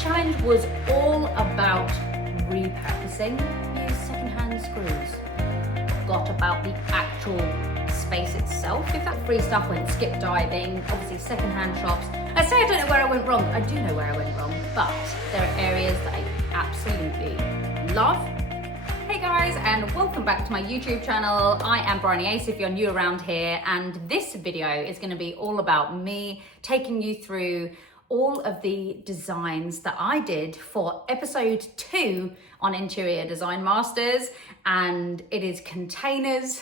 challenge was all about repurposing. Use secondhand screws. Forgot about the actual space itself. If that free stuff went skip diving, obviously secondhand shops. I say I don't know where I went wrong. I do know where I went wrong, but there are areas that I absolutely love. Hey guys, and welcome back to my YouTube channel. I am Bryony Ace if you're new around here, and this video is going to be all about me taking you through all of the designs that I did for episode 2 on Interior Design Masters, and it is containers,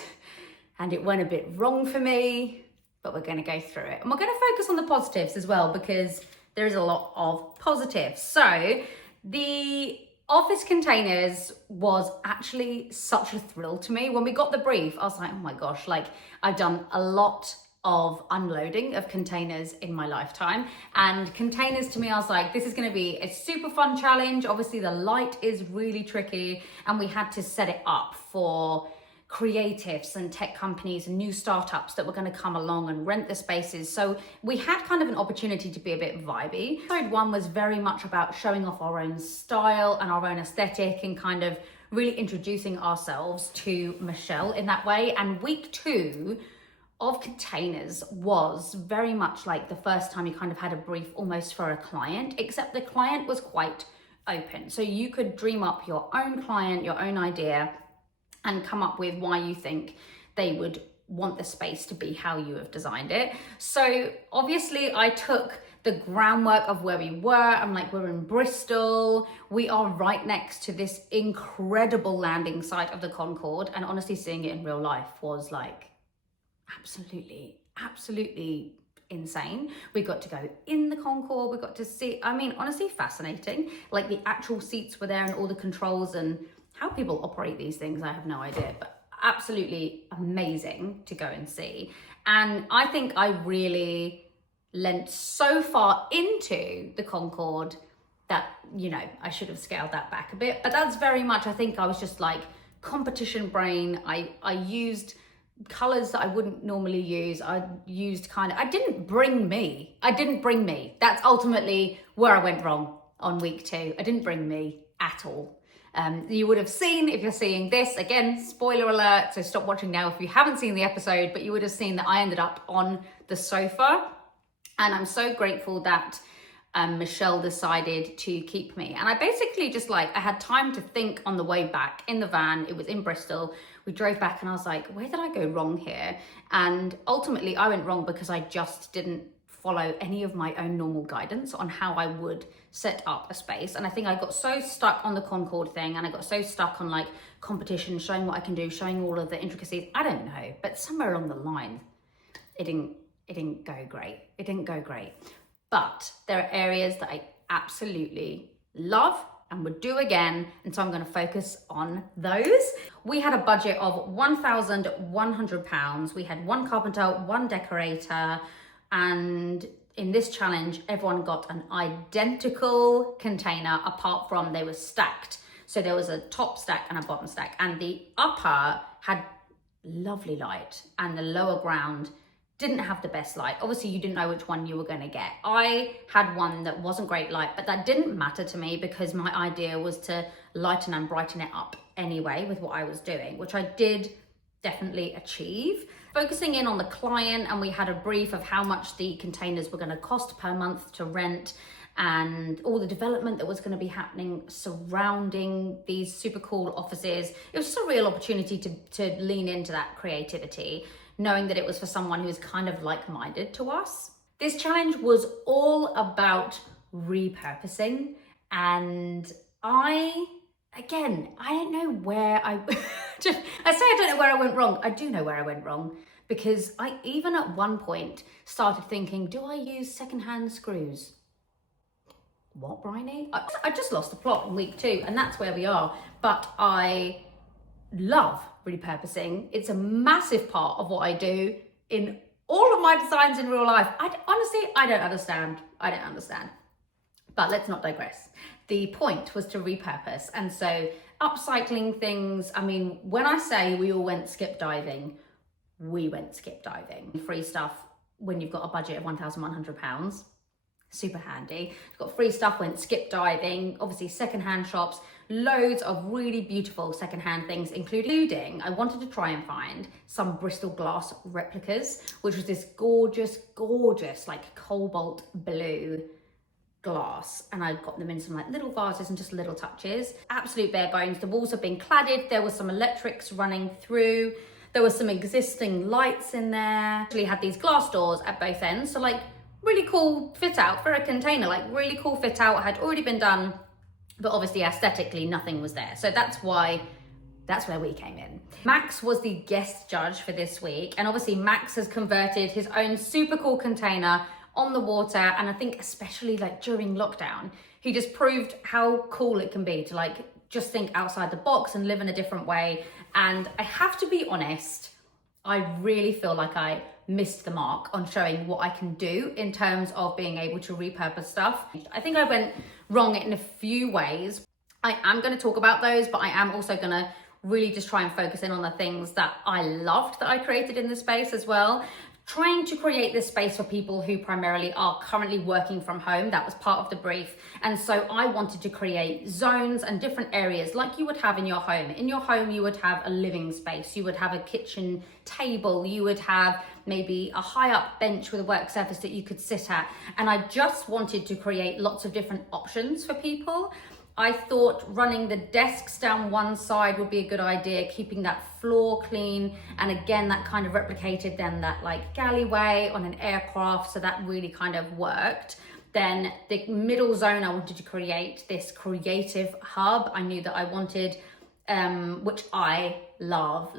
and it went a bit wrong for me, but we're going to go through it. And we're going to focus on the positives as well, because there is a lot of positives. So the office containers was actually such a thrill to me. When we got the brief, I was like, oh my gosh, like I've done a lot of unloading of containers in my lifetime, and containers to me, I was like, this is going to be a super fun challenge. Obviously the light is really tricky, and we had to set it up for creatives and tech companies and new startups that were going to come along and rent the spaces. So we had kind of an opportunity to be a bit vibey. Episode 1 was very much about showing off our own style and our own aesthetic and kind of really introducing ourselves to Michelle in that way. And week 2 of containers was very much like the first time you kind of had a brief almost for a client, except the client was quite open. So you could dream up your own client, your own idea, and come up with why you think they would want the space to be how you have designed it. So obviously I took the groundwork of where we were. I'm like, we're in Bristol. We are right next to this incredible landing site of the Concorde. And honestly, seeing it in real life was like, absolutely insane. We got to go in the Concorde, we got to see, I mean, honestly fascinating. Like the actual seats were there and all the controls, and how people operate these things, I have no idea, but absolutely amazing to go and see. And I think I really lent so far into the Concorde that, you know, I should have scaled that back a bit, but that's very much, I think I was just like competition brain. I used colors that I wouldn't normally use. I used I didn't bring me. That's ultimately where I went wrong on week 2. I didn't bring me at all. You would have seen, if you're seeing this, again, spoiler alert, so stop watching now if you haven't seen the episode, but you would have seen that I ended up on the sofa, and I'm so grateful that Michelle decided to keep me. And I basically just I had time to think on the way back in the van. It was in Bristol. We drove back and I was like, where did I go wrong here? And ultimately I went wrong because I just didn't follow any of my own normal guidance on how I would set up a space. And I think I got so stuck on the Concorde thing, and I got so stuck on competition, showing what I can do, showing all of the intricacies. I don't know, but somewhere along the line, it didn't go great. It didn't go great. But there are areas that I absolutely love and would do again, and so I'm going to focus on those. We had a budget of £1,100. We had one carpenter, one decorator, and in this challenge, everyone got an identical container, apart from they were stacked. So there was a top stack and a bottom stack, and the upper had lovely light and the lower ground didn't have the best light. Obviously you didn't know which one you were going to get. I had one that wasn't great light, but that didn't matter to me because my idea was to lighten and brighten it up anyway with what I was doing, which I did definitely achieve. Focusing in on the client, and we had a brief of how much the containers were going to cost per month to rent, and all the development that was going to be happening surrounding these super cool offices. It was just a real opportunity to lean into that creativity, knowing that it was for someone who was kind of like-minded to us. This challenge was all about repurposing, and I don't know where I say I don't know where I went wrong. I do know where I went wrong, because I even at one point started thinking, do I use secondhand screws? What, Bryony? I just lost the plot in week 2, and that's where we are. But I love repurposing. It's a massive part of what I do in all of my designs in real life. Honestly, I don't understand. But let's not digress. The point was to repurpose. And so upcycling things, I mean, when I say we all went skip diving, we went skip diving. Free stuff when you've got a budget of £1,100 super handy. Got free stuff, went skip diving, obviously secondhand shops, loads of really beautiful secondhand things, including I wanted to try and find some Bristol glass replicas, which was this gorgeous, like cobalt blue glass, and I got them in some like little vases and just little touches. Absolute bare bones. The walls have been cladded. There was some electrics running through. There was some existing lights in there. Actually had these glass doors at both ends, so like really cool fit out for a container, like really cool fit out, had already been done, but obviously aesthetically nothing was there. So that's where we came in. Max was the guest judge for this week, and obviously Max has converted his own super cool container on the water, and I think especially like during lockdown, he just proved how cool it can be to like just think outside the box and live in a different way. And I have to be honest, I really feel like I missed the mark on showing what I can do in terms of being able to repurpose stuff. I think I went wrong in a few ways. I am going to talk about those, but I am also going to really just try and focus in on the things that I loved that I created in the space as well. Trying to create this space for people who primarily are currently working from home. That was part of the brief. And so I wanted to create zones and different areas like you would have in your home. In your home, you would have a living space. You would have a kitchen table. You would have maybe a high up bench with a work surface that you could sit at. And I just wanted to create lots of different options for people. I thought running the desks down one side would be a good idea, keeping that floor clean. And again, that kind of replicated then that like galleyway on an aircraft. So that really kind of worked. Then the middle zone, I wanted to create this creative hub. I knew that I wanted, which I love,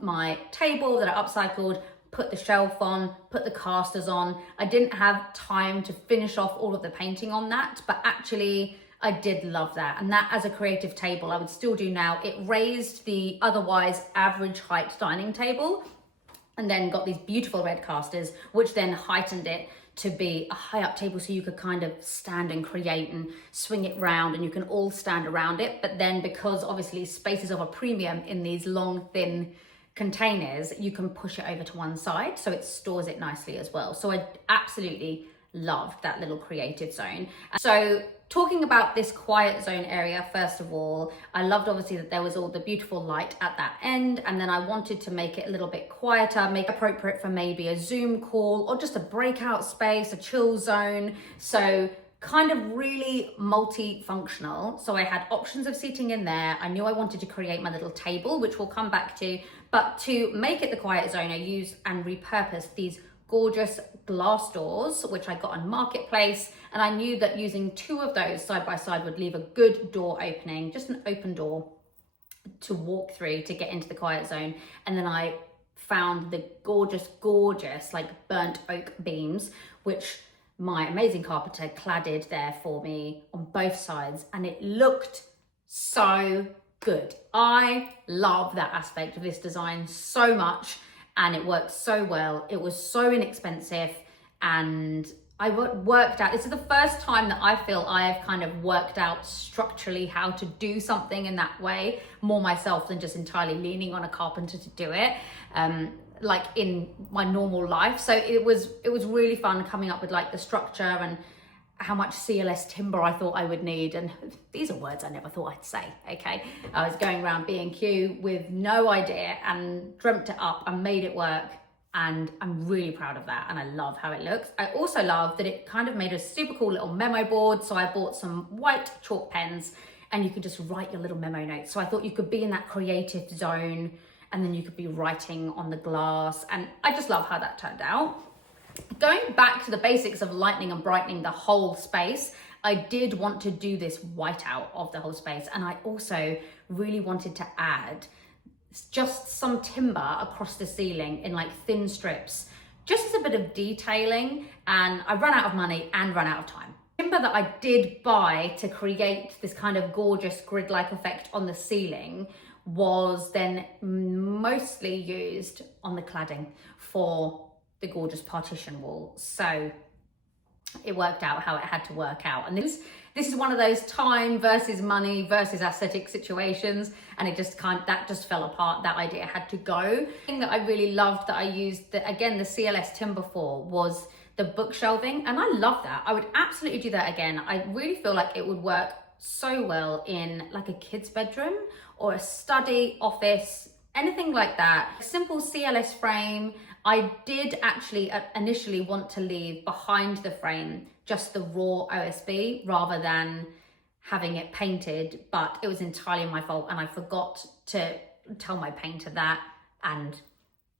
my table that I upcycled, put the shelf on, put the casters on. I didn't have time to finish off all of the painting on that, but actually, I did love that. And that as a creative table, I would still do now. It raised the otherwise average height dining table and then got these beautiful red casters, which then heightened it to be a high up table so you could kind of stand and create and swing it round and you can all stand around it. But then because obviously space is of a premium in these long, thin containers, you can push it over to one side so it stores it nicely as well. So I absolutely loved that little creative zone. So talking about this quiet zone area, first of all, I loved obviously that there was all the beautiful light at that end, and then I wanted to make it a little bit quieter, make it appropriate for maybe a Zoom call or just a breakout space, a chill zone. So kind of really multifunctional. So I had options of seating in there. I knew I wanted to create my little table, which we'll come back to, but to make it the quiet zone, I used and repurposed these gorgeous glass doors, which I got on Marketplace. And I knew that using two of those side by side would leave a good door opening, just an open door to walk through to get into the quiet zone. And then I found the gorgeous like burnt oak beams, which my amazing carpenter cladded there for me on both sides. And it looked so good. I love that aspect of this design so much. And it worked so well. It was so inexpensive, and I worked out, this is the first time that I feel I've kind of worked out structurally how to do something in that way, more myself than just entirely leaning on a carpenter to do it, like in my normal life. So it was really fun coming up with like the structure and how much CLS timber I thought I would need. And these are words I never thought I'd say, okay? I was going around B&Q with no idea and dreamt it up and made it work. And I'm really proud of that. And I love how it looks. I also love that it kind of made a super cool little memo board. So I bought some white chalk pens and you could just write your little memo notes. So I thought you could be in that creative zone and then you could be writing on the glass. And I just love how that turned out. Going back to the basics of lightening and brightening the whole space, I did want to do this whiteout of the whole space. And I also really wanted to add just some timber across the ceiling in like thin strips, just as a bit of detailing. And I ran out of money and ran out of time. Timber that I did buy to create this kind of gorgeous grid-like effect on the ceiling was then mostly used on the cladding for the gorgeous partition wall. So it worked out how it had to work out. And this is one of those time versus money versus aesthetic situations. And it just that just fell apart. That idea had to go. The thing that I really loved that I used, again, the CLS timber for was the book shelving, and I love that. I would absolutely do that again. I really feel like it would work so well in like a kid's bedroom or a study, office, anything like that. Simple CLS frame. I did actually initially want to leave behind the frame just the raw OSB rather than having it painted, but it was entirely my fault and I forgot to tell my painter that, and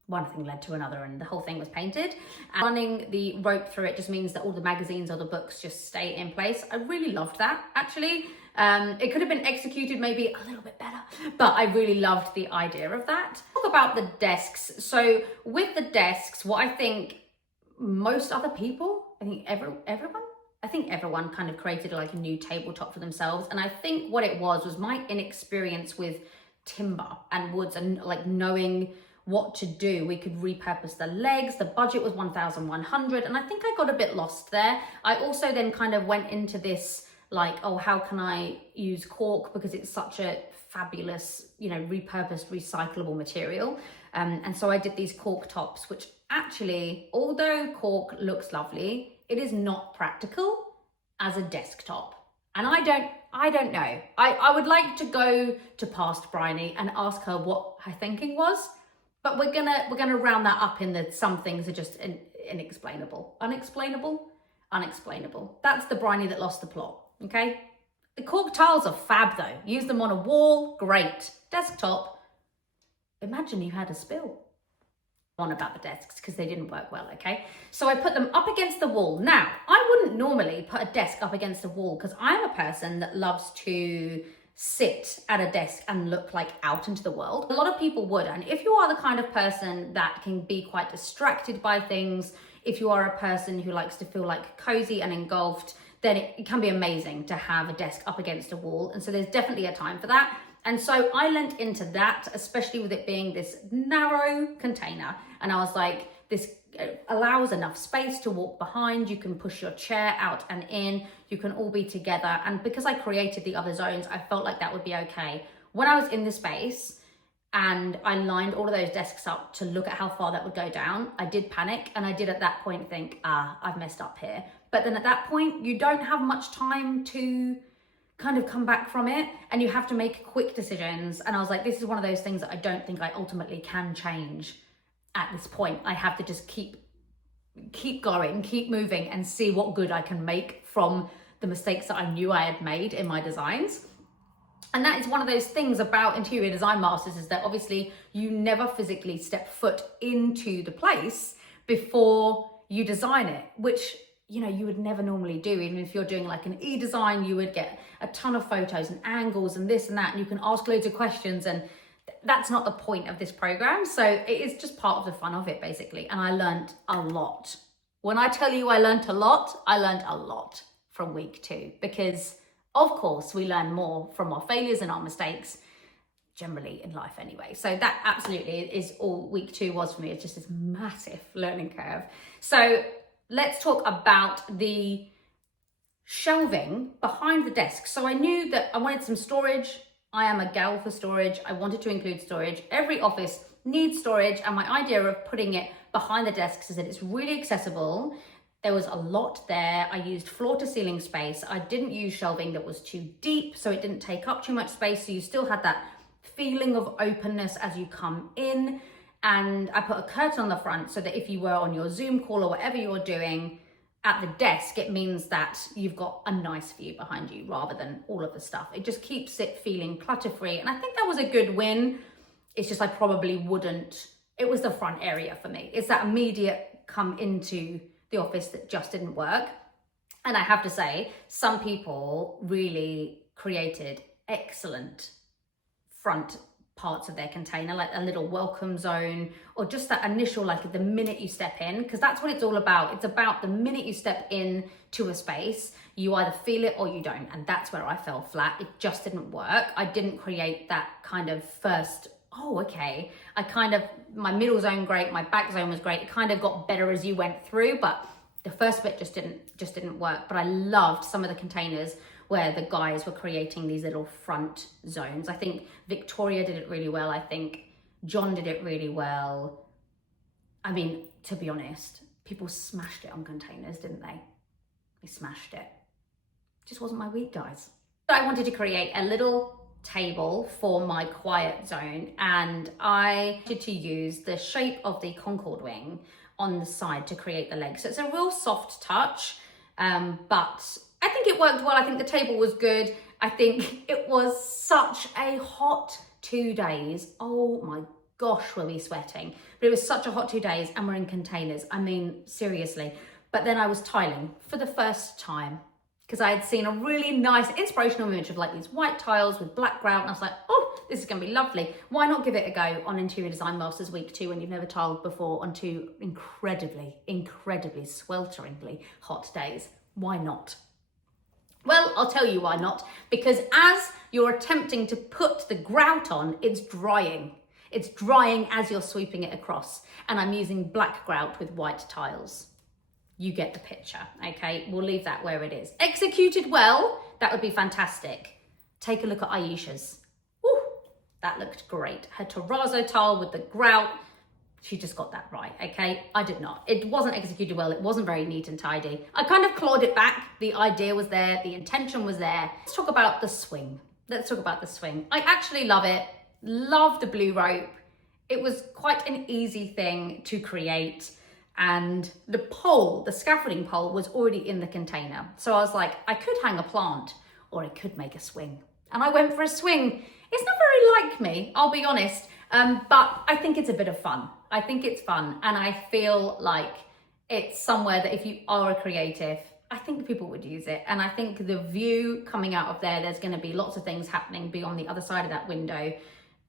one thing led to another and the whole thing was painted. And running the rope through it just means that all the magazines or the books just stay in place. I really loved that, actually. It could have been executed maybe a little bit better, but I really loved the idea of that. Talk about the desks. So with the desks, what I think most other people, I think everyone kind of created like a new tabletop for themselves. And I think what it was my inexperience with timber and woods and like knowing what to do. We could repurpose the legs. The budget was 1,100, and I think I got a bit lost there. I also then kind of went into this like, oh, how can I use cork because it's such a fabulous, you know, repurposed, recyclable material. And so I did these cork tops, which actually, although cork looks lovely, it is not practical as a desktop. And I don't know. I would like to go to past Bryony and ask her what her thinking was. But we're gonna round that up in that some things are just inexplainable. Unexplainable. That's the Bryony that lost the plot, okay? The cork tiles are fab though. Use them on a wall, great. Desktop, imagine you had a spill. On about the desks because they didn't work well, okay? So I put them up against the wall. Now, I wouldn't normally put a desk up against a wall because I'm a person that loves to sit at a desk and look like out into the world. A lot of people would, and if you are the kind of person that can be quite distracted by things, if you are a person who likes to feel like cozy and engulfed, then it can be amazing to have a desk up against a wall. And so there's definitely a time for that. And so I lent into that, especially with it being this narrow container. And I was like, this allows enough space to walk behind. You can push your chair out and in. You can all be together. And because I created the other zones, I felt like that would be okay. When I was in the space and I lined all of those desks up to look at how far that would go down, I did panic. And I did at that point think, I've messed up here. But then at that point, you don't have much time to kind of come back from it, and you have to make quick decisions. And I was like, this is one of those things that I don't think I ultimately can change at this point. I have to just keep going, keep moving, and see what good I can make from the mistakes that I knew I had made in my designs. And that is one of those things about interior design masters, is that obviously you never physically step foot into the place before you design it, which, you know, you would never normally do. Even if you're doing like an e-design, you would get a ton of photos and angles and this and that, and you can ask loads of questions, and that's not the point of this program. So it is just part of the fun of it, basically. And I learned a lot. When I tell you I learned a lot from week 2, because of course we learn more from our failures and our mistakes generally in life anyway. So that absolutely is all week 2 was for me. It's just this massive learning curve. So let's talk about the shelving behind the desk. So I knew that I wanted some storage. I am a gal for storage. I wanted to include storage. Every office needs storage. And my idea of putting it behind the desks is that it's really accessible. There was a lot there. I used floor to ceiling space. I didn't use shelving that was too deep, so it didn't take up too much space. So you still had that feeling of openness as you come in. And I put a curtain on the front so that if you were on your Zoom call or whatever you're doing at the desk, it means that you've got a nice view behind you rather than all of the stuff. It just keeps it feeling clutter-free. And I think that was a good win. It's just I probably wouldn't, it was the front area for me. It's that immediate come into the office that just didn't work. And I have to say, some people really created excellent front parts of their container, like a little welcome zone, or just that initial, like the minute you step in, because that's what it's all about. It's about the minute you step in to a space, you either feel it or you don't. And that's where I fell flat. It just didn't work. I didn't create that kind of first, oh, okay. My middle zone, great. My back zone was great. It kind of got better as you went through, but the first bit just didn't work. But I loved some of the containers where the guys were creating these little front zones. I think Victoria did it really well. I think John did it really well. I mean, to be honest, People smashed it on containers, didn't they? They smashed it. Just wasn't my week, guys. I wanted to create a little table for my quiet zone, and I wanted to use the shape of the Concorde wing on the side to create the legs. So it's a real soft touch, but I think it worked well. I think the table was good. I think it was such a hot 2 days. Oh my gosh, were we sweating. But it was such a hot 2 days, and we're in containers. I mean, seriously. But then I was tiling for the first time, because I had seen a really nice inspirational image of like these white tiles with black grout, and I was like, oh, this is gonna be lovely. Why not give it a go on Interior Design Masters Week 2 when you've never tiled before on 2 incredibly, swelteringly hot days? Why not? Well, I'll tell you why not, because as you're attempting to put the grout on, it's drying. It's drying as you're sweeping it across, and I'm using black grout with white tiles. You get the picture, okay? We'll leave that where it is. Executed well, that would be fantastic. Take a look at Aisha's. Woo, that looked great. Her terrazzo tile with the grout, she just got that right, okay? I did not. It wasn't executed well. It wasn't very neat and tidy. I kind of clawed it back. The idea was there. The intention was there. Let's talk about the swing. Let's talk about the swing. I actually love it. Love the blue rope. It was quite an easy thing to create. And the pole, the scaffolding pole, was already in the container. So I was like, I could hang a plant, or I could make a swing. And I went for a swing. It's not very like me, I'll be honest, but I think it's a bit of fun. I think it's fun, and I feel like it's somewhere that if you are a creative, I think people would use it. And I think the view coming out of there's gonna be lots of things happening beyond the other side of that window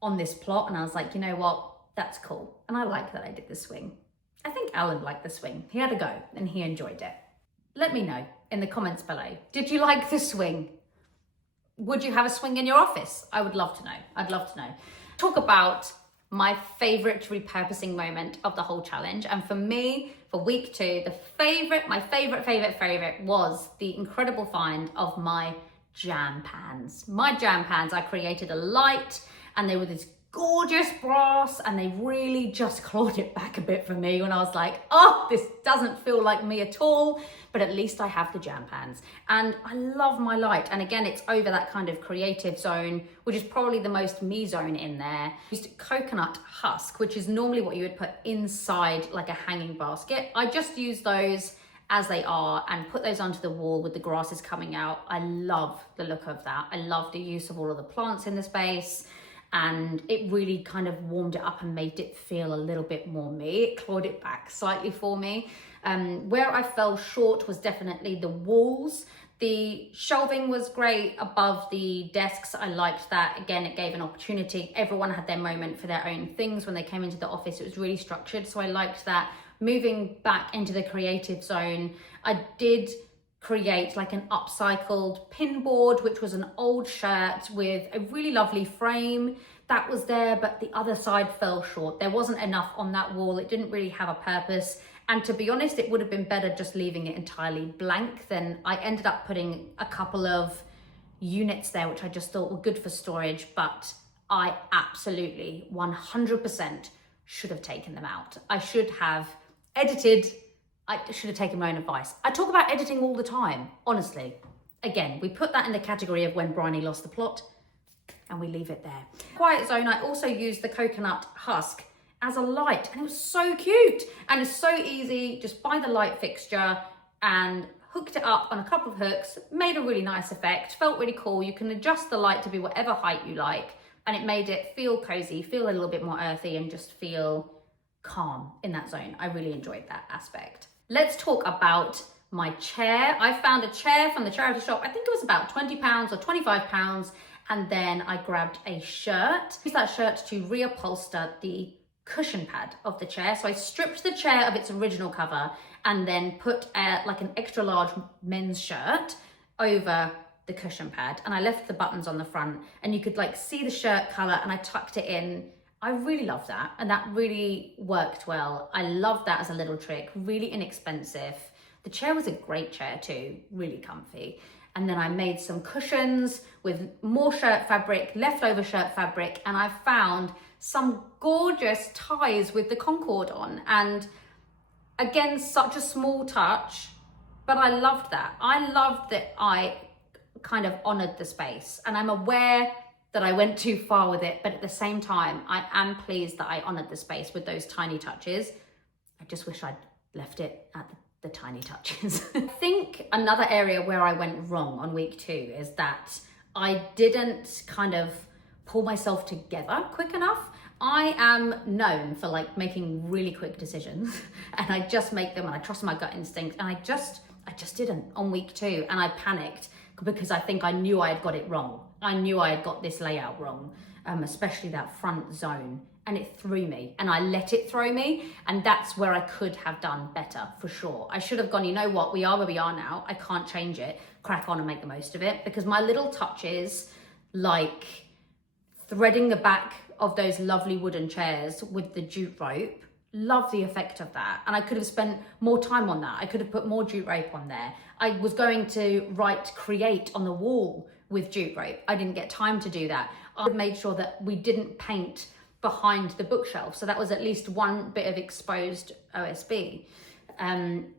on this plot. And I was like, you know what, that's cool. And I like that I did the swing. I think Alan liked the swing. He had a go and he enjoyed it. Let me know in the comments below. Did you like the swing? Would you have a swing in your office? I would love to know. I'd love to know. Talk about my favorite repurposing moment of the whole challenge. And for me, for week 2, my favorite was the incredible find of my jam pans. My jam pans, I created a light, and they were this gorgeous brass, and they really just clawed it back a bit for me when I was like, oh, this doesn't feel like me at all, but at least I have the jam pans. And I love my light, and again, it's over that kind of creative zone, which is probably the most me zone in there. I used coconut husk, which is normally what you would put inside like a hanging basket. I just use those as they are and put those onto the wall with the grasses coming out. I love the look of that. I love the use of all of the plants in the space. And it really kind of warmed it up and made it feel a little bit more me. It clawed it back slightly for me. Where I fell short was definitely the walls. The shelving was great above the desks. I liked that. Again, it gave an opportunity. Everyone had their moment for their own things when they came into the office. It was really structured, so I liked that. Moving back into the creative zone, I did create like an upcycled pin board, which was an old shirt with a really lovely frame that was there, but the other side fell short. There wasn't enough on that wall. It didn't really have a purpose. And to be honest, it would have been better just leaving it entirely blank. Then I ended up putting a couple of units there, which I just thought were good for storage, but I absolutely 100% should have taken them out. I should have edited. I should have taken my own advice. I talk about editing all the time, honestly. Again, we put that in the category of when Bryony lost the plot, and we leave it there. Quiet zone, I also used the coconut husk as a light, and it was so cute. And it's so easy, just buy the light fixture and hooked it up on a couple of hooks, made a really nice effect, felt really cool. You can adjust the light to be whatever height you like, and it made it feel cozy, feel a little bit more earthy, and just feel calm in that zone. I really enjoyed that aspect. Let's talk about my chair. I found a chair from the charity shop. I think it was about £20 or £25. And then I grabbed a shirt. Used that shirt to reupholster the cushion pad of the chair. So I stripped the chair of its original cover and then put like an extra large men's shirt over the cushion pad. And I left the buttons on the front, and you could like see the shirt color, and I tucked it in. I really love that, and that really worked well. I love that as a little trick, really inexpensive. The chair was a great chair too, really comfy. And then I made some cushions with more shirt fabric, leftover shirt fabric, and I found some gorgeous ties with the Concorde on. And Again, such a small touch, but I loved that. I loved that I kind of honored the space, and I'm aware that I went too far with it, but at the same time, I am pleased that I honored the space with those tiny touches. I just wish I'd left it at the tiny touches. I think another area where I went wrong on week 2 is that I didn't kind of pull myself together quick enough. I am known for like making really quick decisions and I just make them and I trust my gut instinct, and I just didn't on week 2, and I panicked because I think I knew I had got it wrong. I knew I had got this layout wrong, especially that front zone, and it threw me, and I let it throw me, and that's where I could have done better for sure. I should have gone, you know what, we are where we are now, I can't change it, crack on and make the most of it, because my little touches, like threading the back of those lovely wooden chairs with the jute rope, love the effect of that, and I could have spent more time on that. I could have put more jute rope on there. I was going to write create on the wall with jute rope. I didn't get time to do that. I made sure that we didn't paint behind the bookshelf, so that was at least one bit of exposed OSB.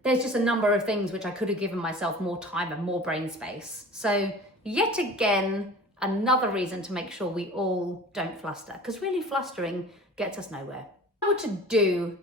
There's just a number of things which I could have given myself more time and more brain space. So yet again, another reason to make sure we all don't fluster, because really flustering gets us nowhere. If I were to do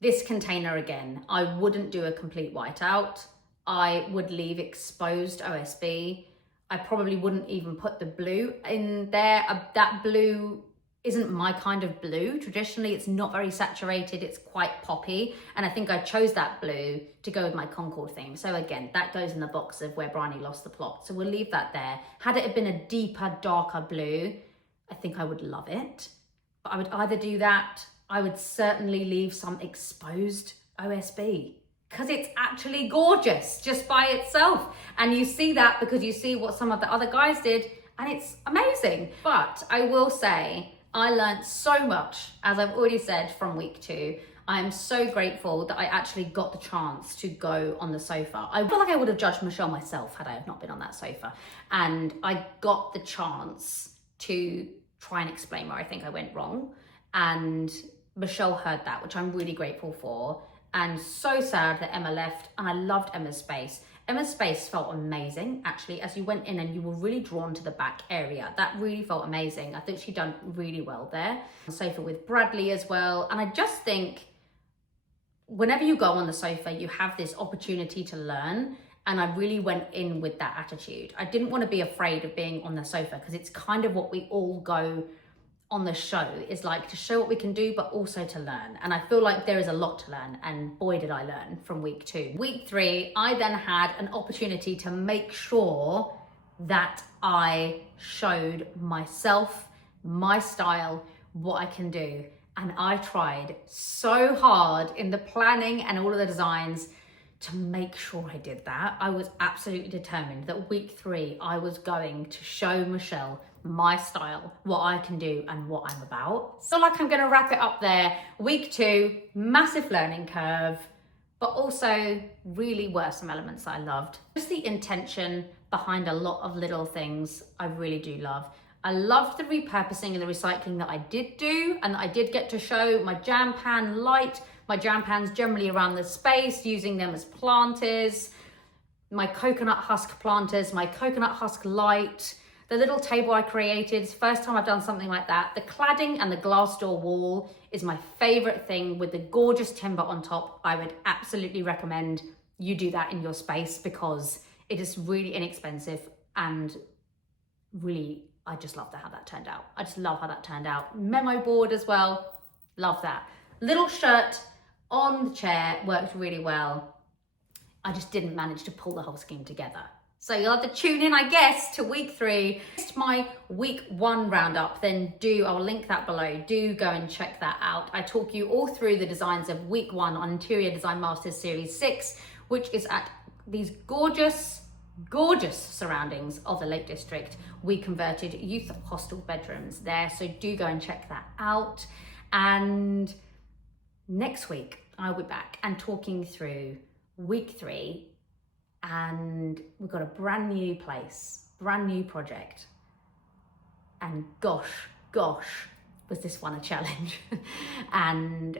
this container again, I wouldn't do a complete whiteout. I would leave exposed OSB. I probably wouldn't even put the blue in there. That blue isn't my kind of blue. Traditionally, it's not very saturated. It's quite poppy. And I think I chose that blue to go with my Concord theme. So again, that goes in the box of where Bryony lost the plot. So we'll leave that there. Had it been a deeper, darker blue, I think I would love it. But I would either do that, I would certainly leave some exposed OSB, because it's actually gorgeous just by itself. And you see that because you see what some of the other guys did, and it's amazing. But I will say, I learned so much, as I've already said, from week 2. I'm so grateful that I actually got the chance to go on the sofa. I feel like I would have judged Michelle myself had I have not been on that sofa. And I got the chance to try and explain where I think I went wrong. And Michelle heard that, which I'm really grateful for. And so sad that Emma left, and I loved Emma's space. Emma's space felt amazing, actually, as you went in and you were really drawn to the back area. That really felt amazing. I think she'd done really well there. Sofa with Bradley as well. And I just think whenever you go on the sofa, you have this opportunity to learn. And I really went in with that attitude. I didn't want to be afraid of being on the sofa, because it's kind of what we all go on the show, is like to show what we can do, but also to learn. And I feel like there is a lot to learn, and boy did I learn from week 2. Week 3, I then had an opportunity to make sure that I showed myself, my style, what I can do. And I tried so hard in the planning and all of the designs to make sure I did that. I was absolutely determined that week 3, I was going to show Michelle my style, what I can do and what I'm about. So like I'm gonna wrap it up there. Week 2, massive learning curve, but also really were some elements I loved. Just the intention behind a lot of little things I really do love. I loved the repurposing and the recycling that I did do, and that I did get to show my jam pan light, my jam pans generally around the space, using them as planters, my coconut husk planters, my coconut husk light, the little table I created, first time I've done something like that. The cladding and the glass door wall is my favorite thing with the gorgeous timber on top. I would absolutely recommend you do that in your space, because it is really inexpensive, and really, I just love how that turned out. I just love how that turned out. Memo board as well, love that. Little shirt on the chair worked really well. I just didn't manage to pull the whole scheme together. So you'll have to tune in, I guess, to week 3. Just my week 1 roundup, then I'll link that below. Do go and check that out. I talk you all through the designs of week 1 on Interior Design Masters Series 6, which is at these gorgeous surroundings of the Lake District. We converted youth hostel bedrooms there, so do go and check that out. And next week, I'll be back and talking through week 3, and we've got a brand new place, brand new project. And gosh, was this one a challenge. And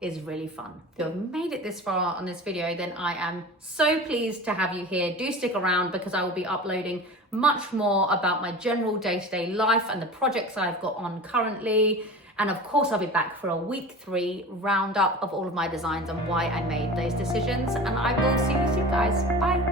is really fun. If you have made it this far on this video, then I am so pleased to have you here. Do stick around because I will be uploading much more about my general day-to-day life and the projects I've got on currently. And of course, I'll be back for a week 3 roundup of all of my designs and why I made those decisions. And I will see you soon, guys. Bye.